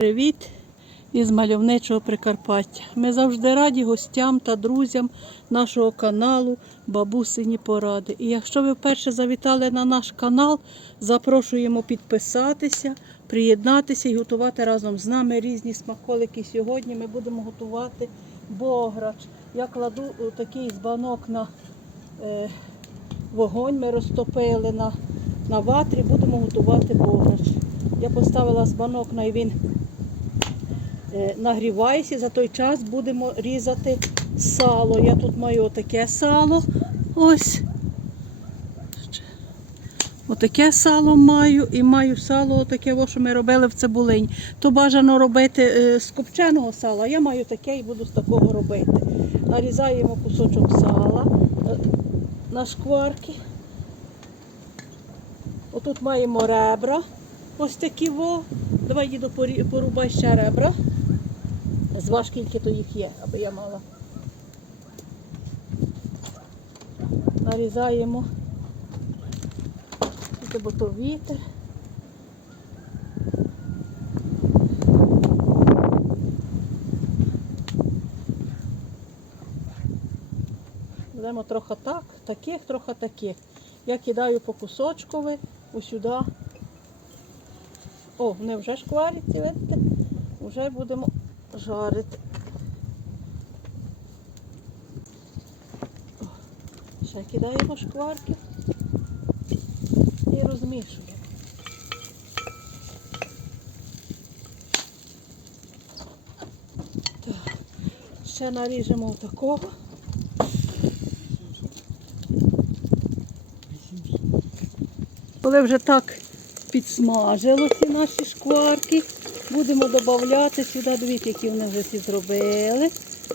Привіт із мальовничого Прикарпаття. Ми завжди раді гостям та друзям нашого каналу Бабусині Поради. І якщо ви вперше завітали на наш канал, запрошуємо підписатися, приєднатися і готувати разом з нами різні смаколики. Сьогодні ми будемо готувати бограч. Я кладу такий збанок на е, вогонь, ми розтопили на, на ватрі, будемо готувати бограч. Я поставила збанок на він е, нагрівається. За той час будемо різати сало. Я тут маю отаке сало. Ось. Отаке сало маю і маю сало, отаке, що ми робили в цибулині. То бажано робити е, з копченого сала. Я маю таке і буду з такого робити. Нарізаємо кусочок сала е, на шкварки. Отут маємо ребра. Ось такі во. Давай порі- порубай ще ребра. Зваж, скільки то їх є, аби я мала. Нарізаємо. Бо то вітер. Беремо трохи так, таких, трохи таких. Я кидаю по кусочкові ось сюди. О, вони вже шкваряться, видите? Вже будемо жарити. О, Ще кидаємо шкварки і розмішуємо. Так. Ще наріжемо такого. Коли вже так підсмажилося наші шкварки, будемо додавати сюди, дивіться, які вони вже всі зробили.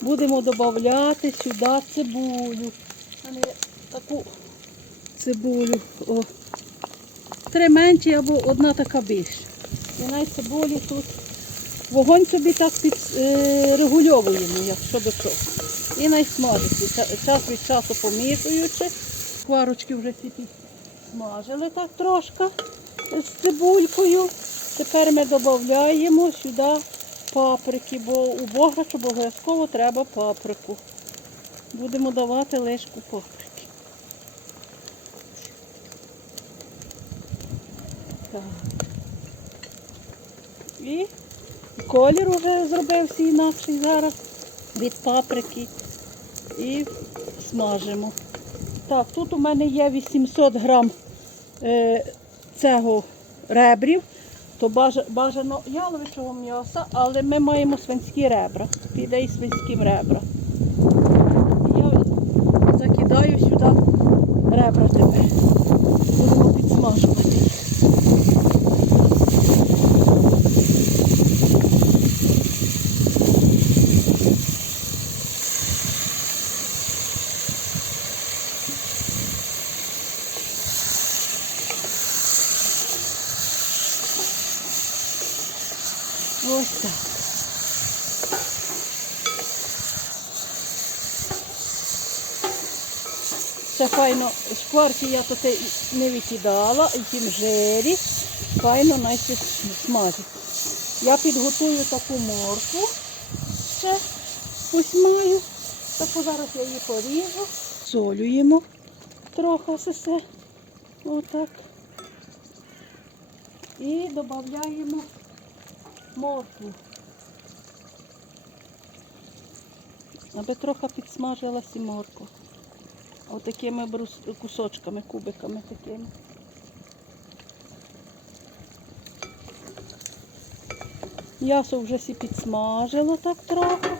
Будемо додавати сюди цибулю. Таку цибулю. О. Три менші або одна така більша. І навіть цибулі тут. Вогонь собі так під, е, якщо би що. І найсмажиться. Час від часу помішуючи. Шкварочки вже всі підсмажили так трошки з цибулькою. Тепер ми додаємо сюди паприки, бо у бограчу обов'язково треба паприку. Будемо давати лишку паприки. Так. І колір вже зробився інакший зараз від паприки. І смажимо. Так, тут у мене є 800 грам е, цього ребрів, то бажано яловичого м'яса, але ми маємо свинські ребра. Піде і свинським ребра. Я закидаю сюди ребра тепер. Будемо підсмажувати. їх. Ось так. Це файно, шкварки я тут не викидала, і тим жирі, файно наче смажить. Я підготую таку морку, ще ось маю. Таку зараз я її поріжу, солюємо трохи все. Отак. І додаємо моркву. Аби трохи підсмажилася і морква. Отакими брус- кусочками, кубиками такими. М'ясо вже всі підсмажило так трохи.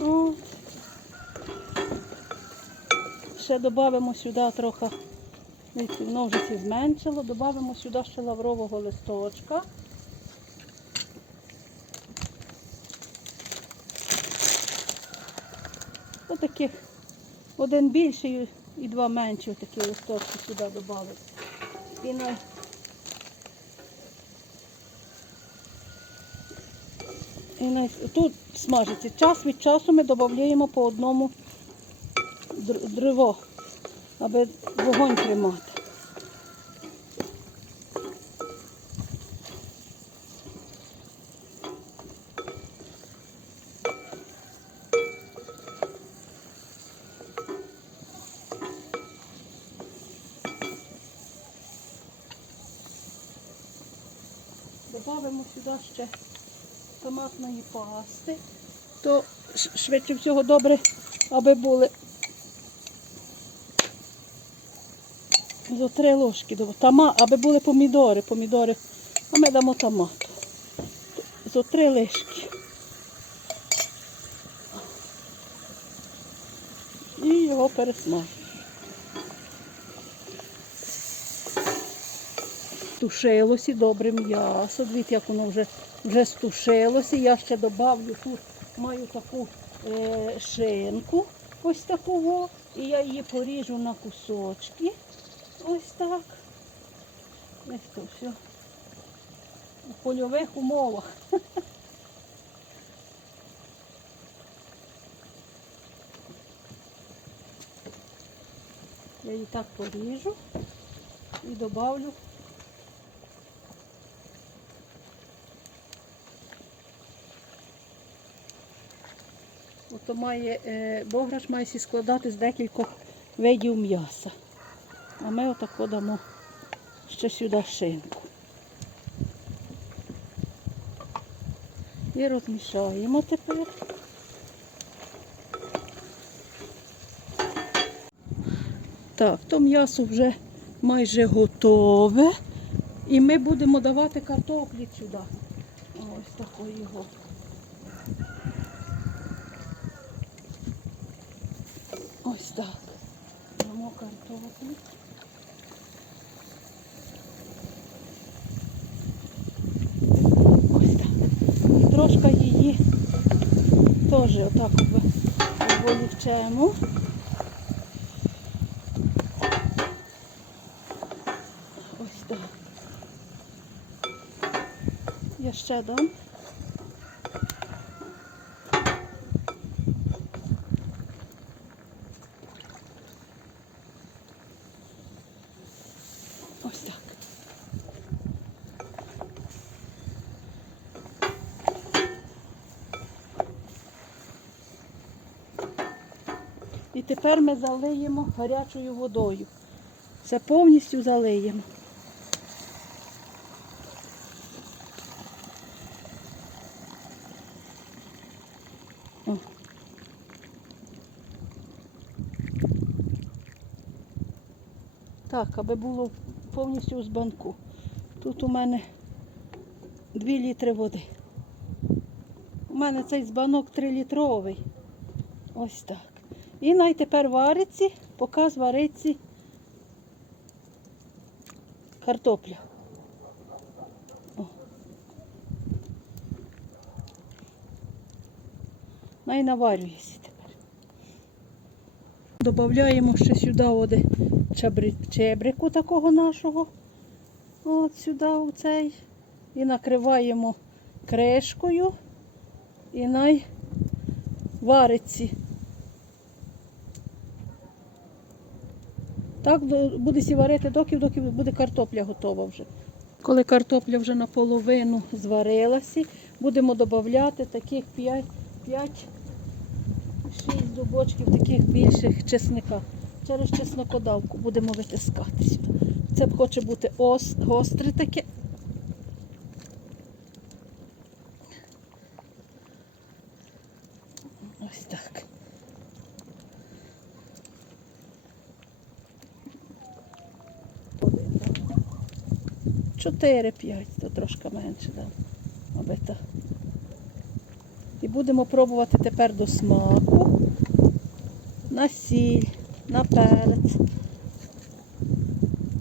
От. Ще додамо сюди трохи, воно вже всі зменшило, додамо сюди ще лаврового листочка. Отаких один більший і два менші такі листочки сюди додали. І на... На... Тут смажиться. Час від часу ми додаємо по одному др- дриво, аби вогонь тримати. Додамо ще томатної пасти, то швидше всього добре, аби були зо три ложки. аби були помідори, помідори, а ми дамо томат. Зо три лишки. І його пересмажимо. Тушилося добре м'ясо. Дивіться, як воно вже, вже стушилося. Я ще додавлю тут, маю таку е, шинку, ось таку, і я її поріжу на кусочки. Ось так. Ось то все. У польових умовах. Я її так поріжу і добавлю. Ото має, е, бограш має складати з декількох видів м'яса. А ми отак дамо ще сюди шинку. І розмішаємо тепер. Так, то м'ясо вже майже готове. І ми будемо давати картоплі сюди. Ось такої його. Ось так. Дамо картоплю. Ось так. І трошки її теж отак обволічемо. Ось так. Я ще дам. Ось так. І тепер ми залиємо гарячою водою. Це повністю залиємо. Так, аби було повністю з банку. Тут у мене 2 літри води. У мене цей збанок 3 літровий. Ось так. І най тепер вариться, поки звариться картопля. О. Най наварюється тепер. Добавляємо ще сюди чабри- чебрику такого нашого. От сюди у цей. І накриваємо кришкою. І най вариться. Так буде сі варити доки, доки буде картопля готова вже. Коли картопля вже наполовину зварилася, будемо додати таких 5, 5 6 зубочків таких більших чесника. Через чеснокодавку будемо витискати. Це б хоче бути ос, гостре таке. Ось так. Один дам. Чотири-п'ять, то трошки менше дам. Аби так. І будемо пробувати тепер до смаку на сіль, на перець.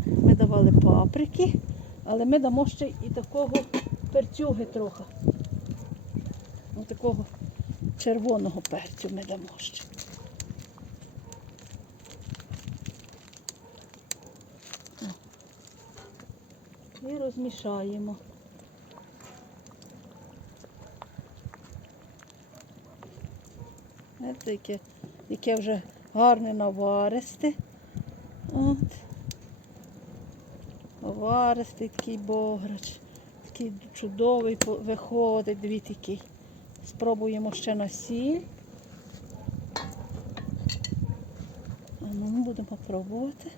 Ми давали паприки, але ми дамо ще і такого перцюги трохи. Ось такого червоного перцю ми дамо ще. І розмішаємо. Знаєте, яке, яке вже гарне наваристе. От. Наваристий такий бограч. Такий чудовий виходить, дивіться який. Спробуємо ще на сіль. А ну, будемо пробувати.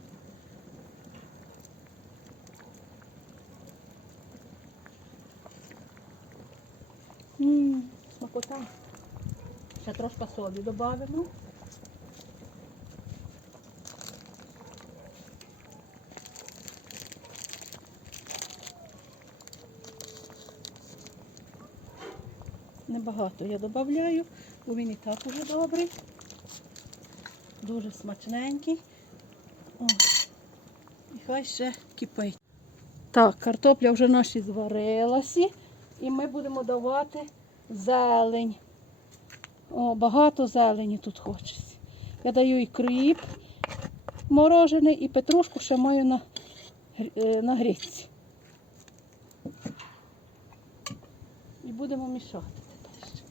смакота. Ще трошки солі додамо. Небагато я додаю, бо він і так уже добрий. Дуже смачненький. О. І хай ще кипить. Так, картопля вже наші зварилася. І ми будемо давати зелень. О, багато зелені тут хочеться. Я даю і кріп морожений, і петрушку ще маю на, е, на гріці. І будемо мішати тепер ще.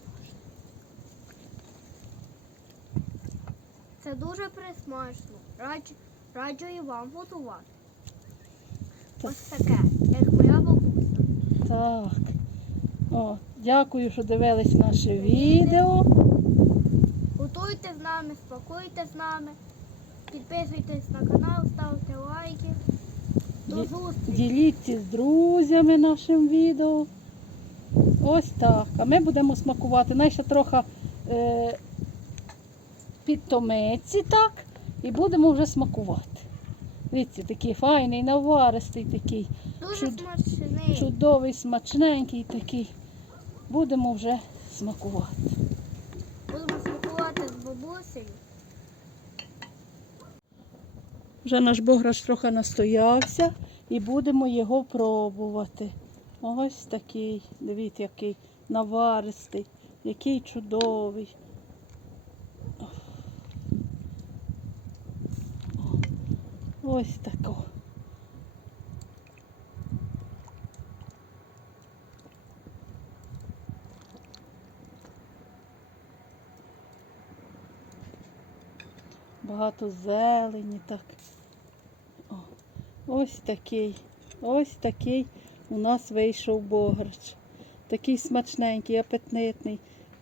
Це дуже присмачно. Раджу, раджу і вам готувати. Ось таке, як моя бабуся. Так. О, дякую, що дивились наше відео. Готуйте з нами, спакуйте з нами, підписуйтесь на канал, ставте лайки. До зустрічі! Діліться з друзями нашим відео. Ось так. А ми будемо смакувати. Най ще трохи е, підтомиці, так, і будемо вже смакувати. Дивіться, такий файний, наваристий такий, Дуже чуд- смачний. чудовий, смачненький такий. Будемо вже смакувати. Будемо смакувати з бабусею. Вже наш бограш трохи настоявся і будемо його пробувати. Ось такий, дивіться, який наваристий, який чудовий. Ось тако. Багато зелені так. О, ось такий, ось такий у нас вийшов бограч. Такий смачненький, апетитний.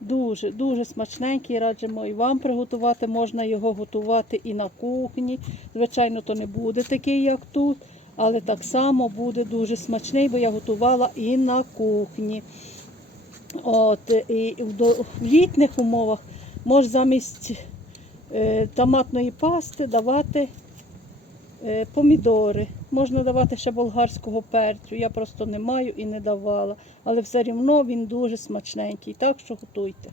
Дуже, дуже смачненький. Раджимо і вам приготувати. Можна його готувати і на кухні. Звичайно, то не буде такий, як тут, але так само буде дуже смачний, бо я готувала і на кухні. От, і в, літніх умовах можна замість е, томатної пасти давати помідори. Можна давати ще болгарського перцю. Я просто не маю і не давала. Але все рівно він дуже смачненький. Так що готуйте.